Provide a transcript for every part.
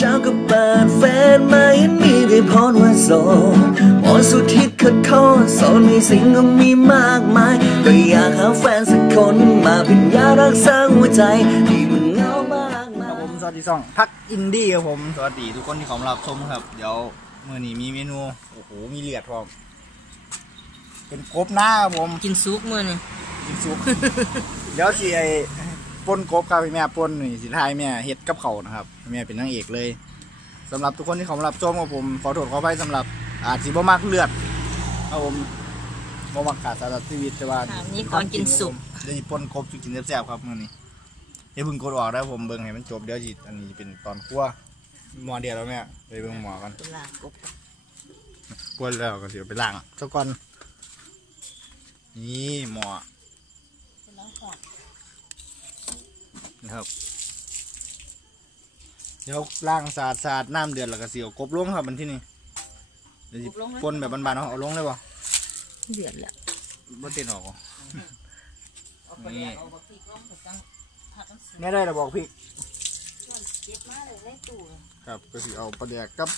ช้าก็เปิดแฟนมาเห็นมีได้พรว่าโสดหมอสุทิศขัดข้อโสดมีสิ่งก็มีมากมาย ก็อยากหาแฟนสักคนมาเป็นยารักษาหัวใจที่มันเหงามากมาครับยผมสวัสดีสองพักอินดี้ครับผม สวัสดีทุกคนที่เขอรับชมครับ เดี๋ยวมื่อนี้มีเมนู โอ้โห มีเลือดพร้อม เป็นกบหน้าครับผม กินซุปมื้อนี่กินซุปเดี๋ยวสิไอ ปนกบครับพี่แม่ปนนี่สิทายแม่เฮ็ดกับเขาวนะครับแม่เป็นนางเอกเลยสำหรับทุกคนที่เขามารับชมกับผมขอโทษขออภัยสำหรับ อาจสิบ่มักเลือดครับผมบ่มักขาดสารชีวิตแต่ว่าค่ะนี่ขอกินซุปเดี๋ยวสิปนกบสิกินแซ่บๆครับมื้อนี้อย่าเพิ่งกดออกได้ผมเบิ่งให้มันจบเดี๋ยวสิอันนี้เป็นตอนคั่วหมอเดียวแล้วแม่ไปเบิ่งหมอกันตุลากบคั่วแล้วก็สิเอาไปล้างซะก่อนนี่หมอนะครับ เดี๋ยวล้างสะอาดสะอาดน้ำเดือดแล้วก็เสียวกบลงครับมันที่นี่เดี๋ยวสิปนแบบบานๆเอาเอาลงเลยป่ะเดือดแล้วบ่ติดออกบ่เอาไปแล้วเอาบักพริกลงไปจังผักกันสิแม่ได้ระบอกพริกเก็บมาเลยในตู้ครับ ก็สิเอาปลาแดกกับ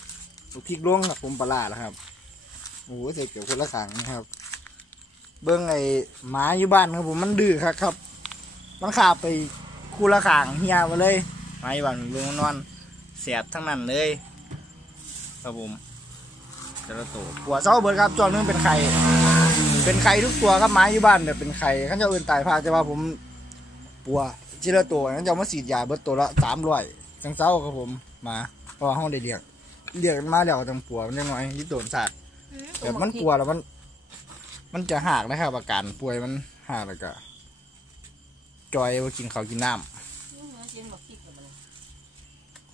ลูกพริกลงครับผมปลาร้าแล้วครับโอ้โหใส่เกี่ยวคนละขังนะครับ เบิ้งไอ้หมาอยู่บ้านครับผมมันดื้อครับครับ มันขาบไป คู่ละขางเฮียมาเลยหมาอยู่บ้านเบิ้งมันนอนแสบทั้งนั้นเลยครับผมแต่ละตัวหัวเศร้าเบิดครับจอนึงเป็นไข่เป็นไข่ทุกตัวครับหมาอยู่บ้านแบบเป็นไข่ขั้นเจ้าอื่นตายพาจะว่าผมปัวจิละตัวขั้นเจ้ามาสีดยาเบิดตัวละสามร้อยจังเศร้าครับผมมาเพราะว่าห้องได้เลี้ยงเลี้ยงมันมาแล้วจังปัวมันยังน้อยที่โดนสัตว์แบบมันปัวแล้วมัน มันจะหักนะครับอาการป่วยมันหักแล้วก็ จอยว่ากินข้าวกินน้ำ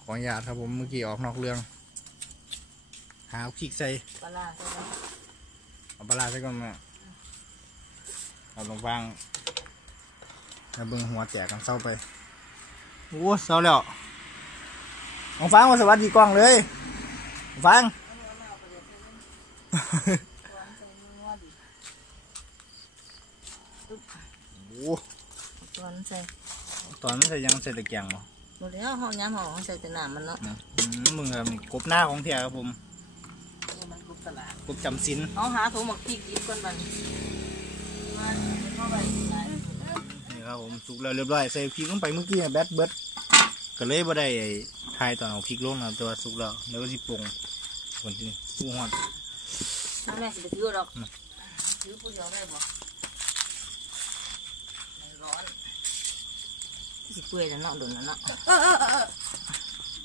ขออนุญาตครับผมเมื่อกี้ออกนอกเรื่อง หาพริกใส่ปลาร้าใส่ไหมเอาปลาร้าใส่ก่อนมาเอาลงฟางแล้วเบิ่งหัวแตกกันเศร้าไปโอ้เศร้าแล้วลองฟังมาสวัสดีกล้องเลยฟังโอ้ ตอนใส่ตอนนั้นใส่ยังใส่ตะเกียงบ่หมดแล้วห้องย้ำห้องใส่แต่น้ำมันเนาะนะอืมมึงครับนี่กบหน้าของเทียครับผมนี่มันกบตลาดกบจำสินเอาหาถุงหมักพริกดิบก่อนบัดนี้มาเข้าไปไหนนี่ครับผมสุกแล้วเรียบร้อยใส่พริกลงไปเมื่อกี้แบดเบิดก็เลยบ่ได้ไอ้ทายตอนเอาพริกลงนะครับแต่ว่าสุกแล้วแล้วก็สิปรุงคนที่นี่ผู้ฮอดถ้าแม่สิไปถือดอกถือผู้เดียวได้บ่มันร้อน สิเปื่อยแล้วเนาะโดนแล้วเนาะ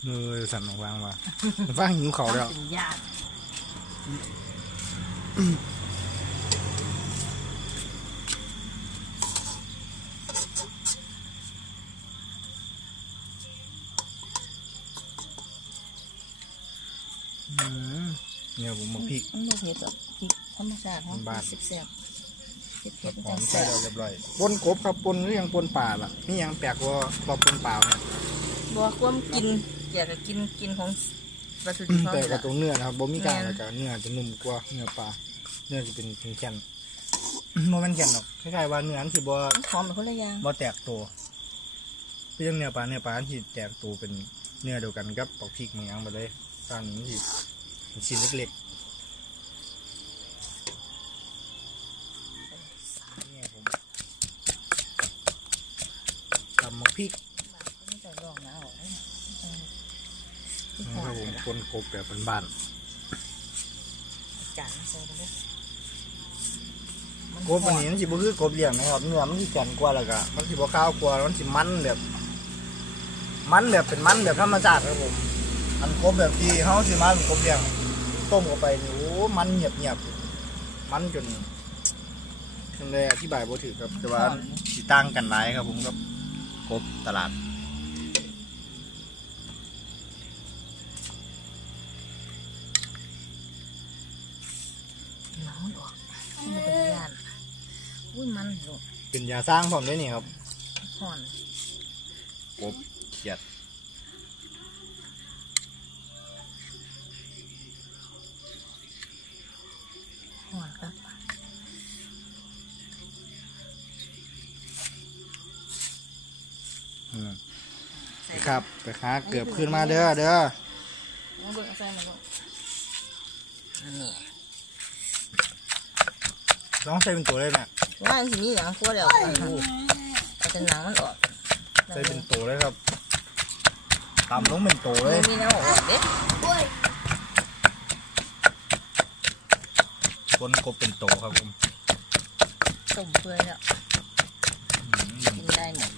เออสั่นของฟางมาฟางหิวเขาแล้วเป็นญาติอืมเนี่ยผมมาพริกมันบ่เผ็ดหรอกพริกธรรมชาติของบ้านแซ่บ ๆเผ็ดๆหจัองมแซ่ใส่บเราเรียบร้อยปนกบครับปนหรือยังปนป่าล่ะนี่ยังแปลกกว่าปอปนป่าเนี่ยบ่ความกินอยากจะกินกินของวัตถุดิบเขาแต่กับตรงเนื้อนะครับบ่มีกลางแม่นแล้วก็เนื้อจะนุ่มกว่าเนื้อปลาเนื้อจะเป็นเป็นแข็งบ่แม่นแข็งหรอกคล้ายๆว่าเนื้ออันสิบ่มันหอมเป็นคนละอย่างบ่แตกตัวคือยังเนื้อปลาเนื้อปลาอันที่แตกตัวเป็นเนื้อเดียวกันกับปอกพริกมันยังไปเลยตอนนี้สิเป็นชิ้นเล็กๆเนี่ยผมตำหมก พริกไม่ใส่ดอกนะเอานะครับผมคนกบแบบบ้านจานใส่ไปเลยๆกบอันนี้มันสิบ่คือกบเลี้ยงนะครับเนื้อมันสิแข็งกว่าแล้วก็มันสิบ่ข้าวกว่าแล้วมันสิมันแบบ มันแบบเป็นมันแบบธรรมชาติครับผมอันกบแบบที่เฮาสิมาเป็นกบเลี้ยงต้มเข้าไปนี่โอ้มันเงียบๆมันจนจังเลยอธิบายบ่ถูกครับแต่ว่าสิต่างกันหลายครับผมกับก บตลาด น้องออกมันเป็นญาติอุ้ยมันลูกเป็นยาสร้างพร้อมด้วยนี่ครับห่อนกบเขียดห่อนครับ อืมครับไปค้าเกือบขึ้นมาเด้อเด้อมาเบิ่งเอาใส่มาลูกอันนี้น้องใส่เป็นตัวเลยแม่ว่าสิมีหนังคั่วแล้วเอาแต่หนังมันออกใส่เป็นตัวเลยครับตำต้องเป็นตัวเลยมีหนังออกเด้คนกบเป็นตัวครับผมต้มเปื่อยแล้วกินได้หมด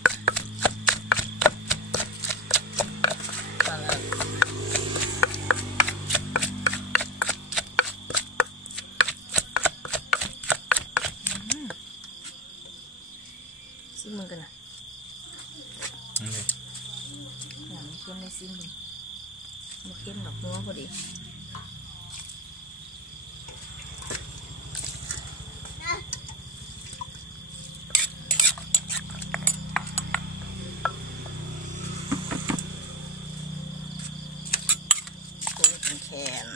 ฟังแล้วอืมซิมมึงกันนะ นี่เลย หนัง เข้มในซิมมึงบ่เข้มหรอกนัวพอดีเป็นแคน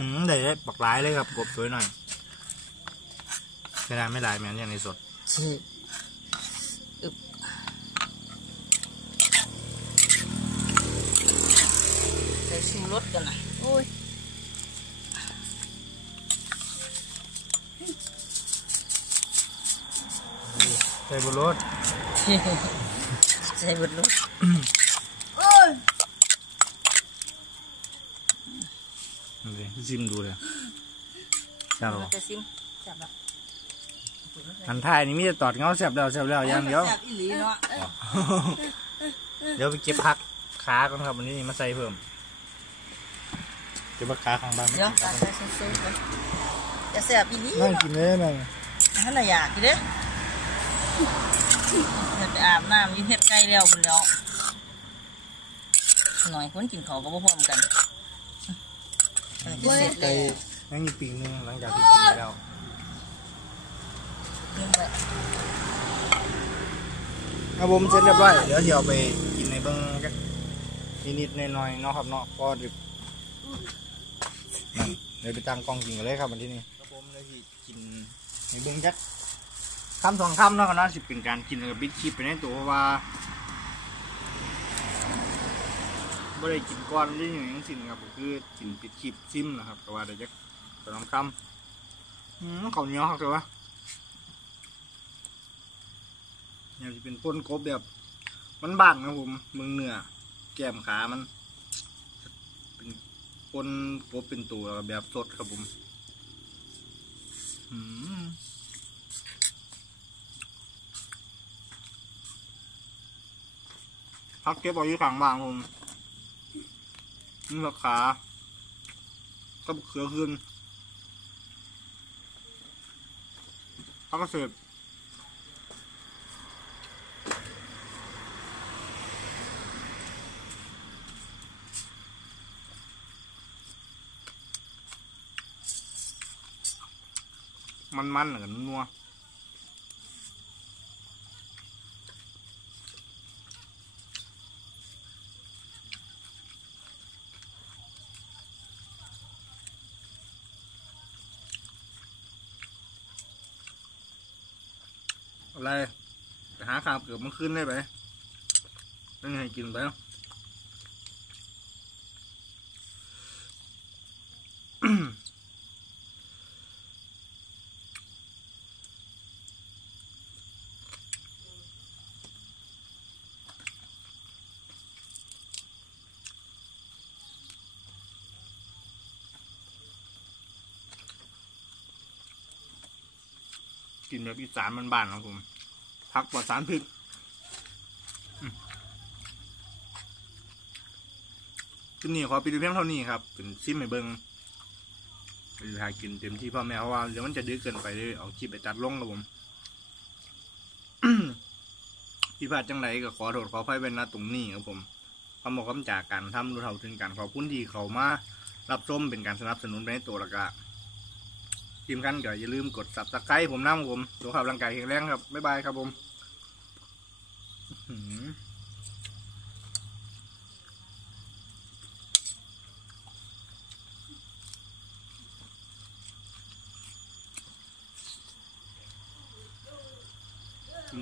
อืมได้ได้ปักหลายเลยครับกบสวยหน่อยไม่ได้ไม่หลายแม่นอย่างในสด ชีอึบใส่ชูรสกันนะโอ้ยใส่บนรถใส่บดรสนี่เลยซิมดูเลยใช่หรอจะซิมจับแบบอันท้ายนี่มีแต่ตอดเงาเสียบแล้วเสียบแล้วอย่างเดียวจับอีหลีเนาะเดี๋ยวไปเก็บพักขาก่อนครับวันนี้มาใส่เพิ่ม เก็บพักขาข้างบ้านเดี๋ยวตัดใส่ซุปๆกันจะแสบอีหลีนั่งกินเลยนั่งท่านน่ะอยากกินเด้อเฮ็ดไปอาบน้ำอยิ้เฮ็ดไก่แล้วคุณแล้วหน่อยคนกินเขาวก็บ่พร้อมกันอันนี้จะเสร็จไก่แล้วนั่งอีกปีนึงหลังจากที่กินไปแล้วนิ่มเลยครับผมเสร็จเรียบร้อยเดี๋ยวเดี๋ยวไปกินในเบิ้งจักนิดๆหน่อยๆเนาะครับเนาะพอดึกนั่น เดี๋ยวไปตั้งกล้องกินกันเลยครับวันที่นี้ครับผมเลยที่กินในเบิ้งจักคำสองคำเนาะกันเนาะสิเป็นการกินกับบิดคลิปไปในตัวเพราะว่าไม่ได้กินก้อนไม่ได้อย่างทั้งสิ้นครับก็คือกินปิดคลิปซิมนะครับแต่ว่าเดี๋ยวจะสองคำอืมข้าวเหนียวครับแต่ว่าเนี่ยจะเป็นป้นกบแบบมันบานๆครับผมเมืองเหนือแก้มขามันเป็น ป้นกบเป็นตัวแบบสดครับผมพักเก็บเอาอยู่ข้างบ้านผมนี่ราคาก็เขือขึ้นพักเกษต มันมันๆกันนัวอะไรไปหาข้าวเกือบมันขึ้นได้ไหมนั่งให้กินไปแล้ว กินแบบอีสานมันบ้านๆครับผมพักปลอดสารพิษอืมกินนี่ขอปิดเพียงเท่านี้ครับเป็นซิมให้เบิงไปหากินเต็มที่พ่อแม่เพราะว่าเดี๋ยวมันจะดื้อเกินไปเลยเอาคลิปไปตัดลงครับผมพี่พาดจังไรก็ขอโทษขออภัยเป็นนะตรงนี้ครับผมคำบอกคำจากการทำรู้เท่าถึงการขอบคุณที่เขามารับชมเป็นการสนับสนุนไปในตัวละกะ ทีมกันเดี๋ยวอย่าลืมกดสับสไครต์ผมน้ำผมสุขภาพร่างกายแข็งแรงครับ บ๊ายบายครับผม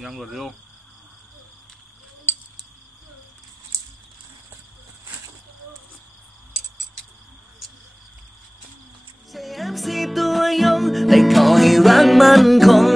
ยังหลดเร็วสิบตั ให้รักมันคง